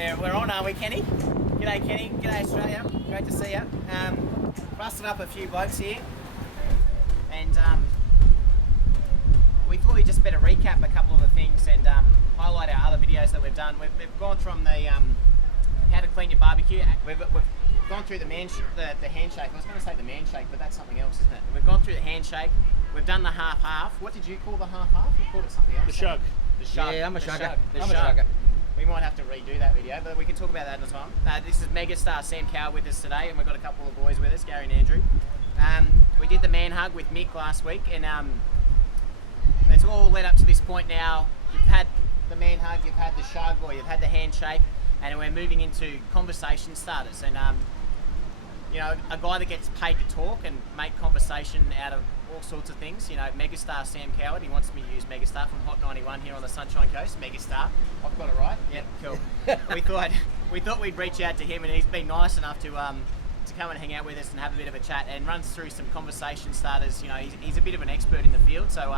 We're on, are we, Kenny? G'day, Kenny. G'day, Australia. Great to see you. Busted up a few blokes here, and we thought we'd just better recap a couple of the things and highlight our other videos that we've done. We've gone from the how to clean your barbecue. We've gone through the handshake. I was going to say the man shake, but that's something else, isn't it? We've gone through the handshake. We've done the half-half. What did you call the half-half? You called it something else. The shug. The shug. Yeah, I'm a shugger. I'm a shugger. We might have to redo that video, but we can talk about that another time. This is megastar Sam Cow with us today, and we've got a couple of boys with us, Gary and Andrew. We did the man hug with Mick last week, and it's all led up to this point now. You've had the man hug, you've had the shug, or you've had the handshake, and we're moving into conversation starters. And you know, a guy that gets paid to talk and make conversation out of all sorts of things. You know, megastar Sam Coward. He wants me to use megastar from Hot 91 here on the Sunshine Coast. Megastar. I've got it right. Yep, cool. we thought we'd reach out to him, and he's been nice enough to come and hang out with us and have a bit of a chat and runs through some conversation starters. You know, he's a bit of an expert in the field, so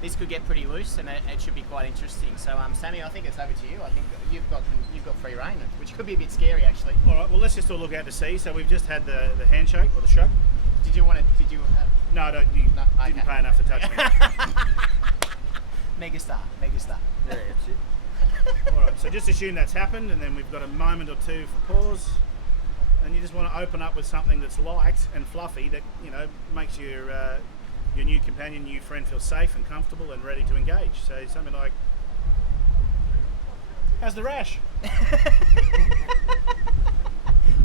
this could get pretty loose, and it should be quite interesting. So, Sammy, I think it's over to you. I think you've got free reign, which could be a bit scary, actually. All right. Well, let's just all look out to sea. So we've just had the handshake or the shug. Did you? No, you didn't pay enough to touch me. Megastar. Yeah, that's it. All right. So just assume that's happened, and then we've got a moment or two for pause, and you just want to open up with something that's light and fluffy that makes your new companion, new friend feel safe and comfortable and ready to engage. So something like, "How's the rash?"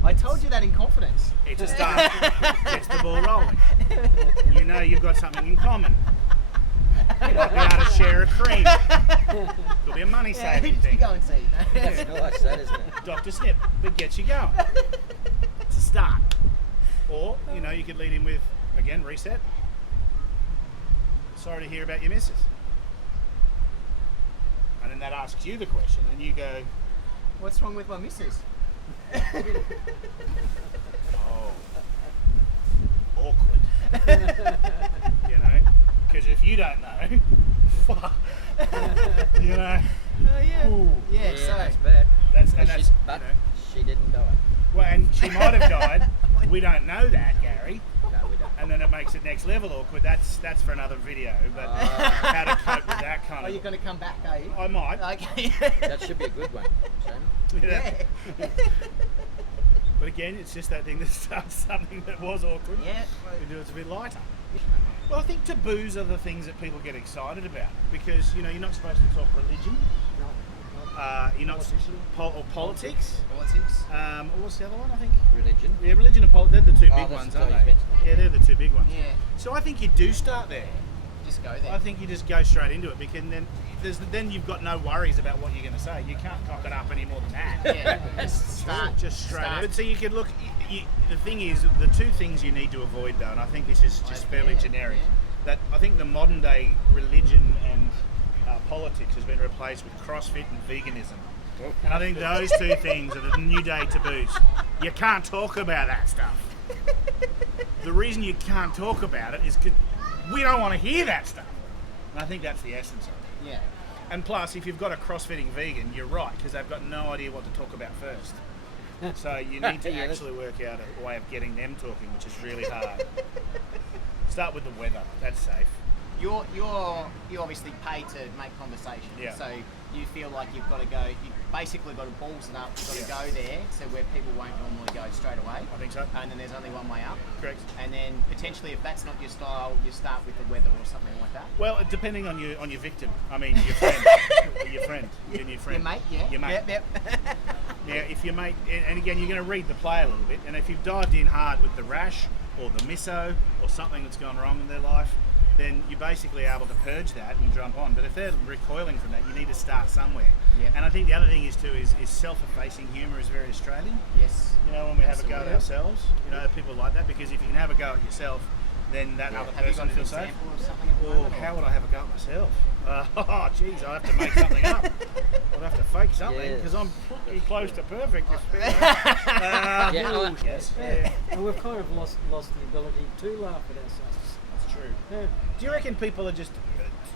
I told you that in confidence. It's a start. Gets the ball rolling. You know you've got something in common. You might be able to share a cream. Could be a money saving who did thing. you go and see? It's nice, that, isn't it? Dr. Snip, that gets you going. It's a start. Or, you could lead in with, again, reset. Sorry to hear about your missus. And then that asks you the question, and you go, What's wrong with my missus? oh, awkward. Because if you don't know, fuck. Oh yeah. Ooh. Yeah, so that's bad. That's She didn't die. well, and she might have died. We don't know that, Gary. No, we don't. And then it makes it next level awkward. That's for another video. But how to cope with that kind Are of. you going to come back, are you? I might. Okay. That should be a good one, Sam. Yeah. But again, it's just that thing that starts something that was awkward. Yeah. We do it a bit lighter. Well, I think taboos are the things that people get excited about because you're not supposed to talk religion. You're not or politics. Politics. What's the other one? I think. Religion. Yeah, religion and politics. They're the two big that's ones, the aren't two they? you mentioned. Yeah, they're the two big ones. Yeah. So I think you do start there. Just go there. I think you just go straight into it because then you've got no worries about what you're going to say. You can't cock it up any more than that. Yeah. Just straight in. But so you can look. The thing is, the two things you need to avoid, though, and I think this is just fairly generic. Yeah. That I think the modern day religion and politics has been replaced with CrossFit and veganism. And I think those two things are the new day taboos. You can't talk about that stuff. The reason you can't talk about it is because we don't want to hear that stuff. And I think that's the essence of it. Yeah. And plus, if you've got a CrossFitting vegan, you're right, because they've got no idea what to talk about first. So you need to actually work out a way of getting them talking, which is really hard. Start with the weather. That's safe. You're obviously paid to make conversation. Yeah. So you feel like you've got to go. You basically got to balls it up. You've got to go there, so where people won't normally go straight away. I think so. And then there's only one way up. Correct. And then potentially, if that's not your style, you start with the weather or something like that. Well, depending on your victim. I mean, your friend. Your friend. Your new friend. Your mate, yeah. Your mate. Yep. Yeah, if your mate, and again, you're going to read the play a little bit, and if you've dived in hard with the rash or the miso or something that's gone wrong in their life, then you're basically able to purge that and jump on. But if they're recoiling from that, you need to start somewhere. Yeah. And I think the other thing is too is self-effacing humour is very Australian. Yes. When we have a go Absolutely. at ourselves, people like that because if you can have a go at yourself, then that other Have you person got an feels safe. example of something at the Or moment, how would I have a go at myself? Oh, geez, I have to make something up. I'd have to fake something because I'm pretty close to perfect. Yes. Yeah. And we've kind of lost the ability to laugh at ourselves. That's true. Yeah. Do you reckon people are just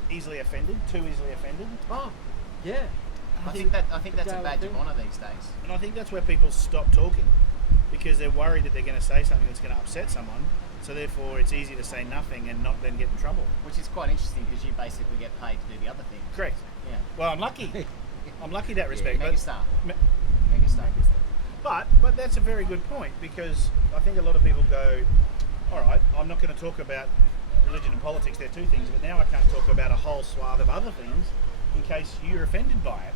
easily offended? Too easily offended? Oh, yeah. I think that's a Go badge with of it. honour these days. And I think that's where people stop talking because they're worried that they're going to say something that's going to upset someone. So therefore, it's easy to say nothing and not then get in trouble. Which is quite interesting because you basically get paid to do the other thing. Correct. Yeah. Well, I'm lucky. I'm lucky in that respect. but Megastar. Me- Megastar. But that's a very good point because I think a lot of people go, all right, I'm not going to talk about religion and politics, they're two things, but now I can't talk about a whole swath of other things in case you're offended by it.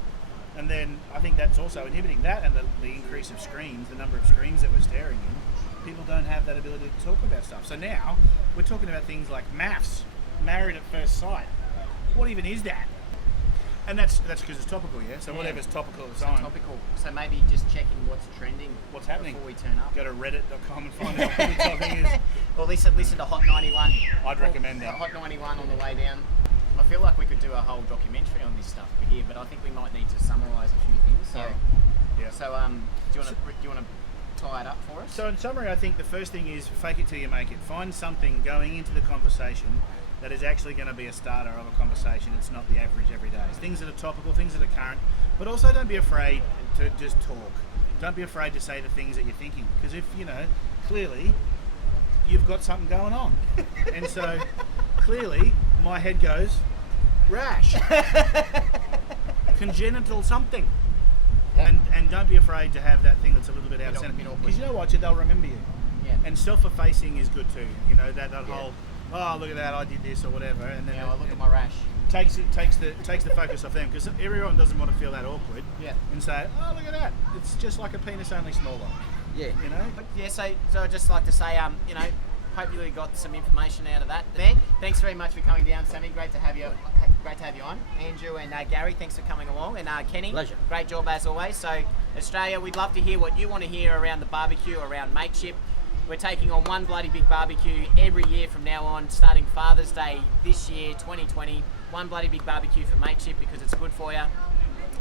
And then I think that's also inhibiting that and the increase of screens, the number of screens that we're staring in. People don't have that ability to talk about stuff. So now we're talking about things like maths, married at first sight. What even is that? And that's because it's topical, yeah? So Yeah. whatever's topical at the So time. topical. So maybe just checking what's trending. What's happening. Before we turn up. Go to reddit.com and find out what the topic is. Or listen to Hot 91. I'd recommend that. Hot 91 on the way down. I feel like we could do a whole documentary on this stuff here, but I think we might need to summarise a few things. So, Yeah. so do you want to tie it up for us? So in summary, I think the first thing is fake it till you make it. Find something going into the conversation that is actually going to be a starter of a conversation. It's not the average everyday. Things that are topical, things that are current, but also don't be afraid to just talk. Don't be afraid to say the things that you're thinking, because if clearly you've got something going on, and so clearly my head goes rash, congenital something. And don't be afraid to have that thing that's a little bit out of centre. Because you know what, they'll remember you. Yeah. And self-effacing is good too. That whole, oh look at that, I did this or whatever, and then Yeah, I look at my rash. takes the focus off them, because everyone doesn't want to feel that awkward. Yeah. And say, oh look at that, it's just like a penis, only smaller. Yeah. But yeah, so I'd just like to say, hopefully you got some information out of that there. Thanks very much for coming down, Sammy. Great to have you on. Andrew and Gary, thanks for coming along. And Kenny, Pleasure. great job as always. So Australia, we'd love to hear what you want to hear around the barbecue, around mateship. We're taking on one bloody big barbecue every year from now on, starting Father's Day this year, 2020. One bloody big barbecue for mateship because it's good for you.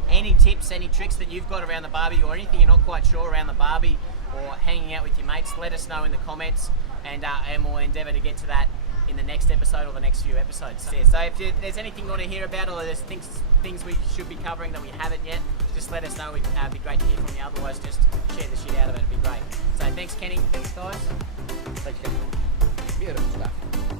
Any tips, any tricks that you've got around the barbie, or anything you're not quite sure around the barbie, or hanging out with your mates, let us know in the comments, and we'll endeavour to get to that in the next episode or the next few episodes. So if there's anything you want to hear about, or there's things we should be covering that we haven't yet, just let us know. It'd be great to hear from you. Otherwise, just share the shit out of it. It'd be great. So thanks, Kenny. Thanks, guys. Thanks, Kenny. Beautiful stuff.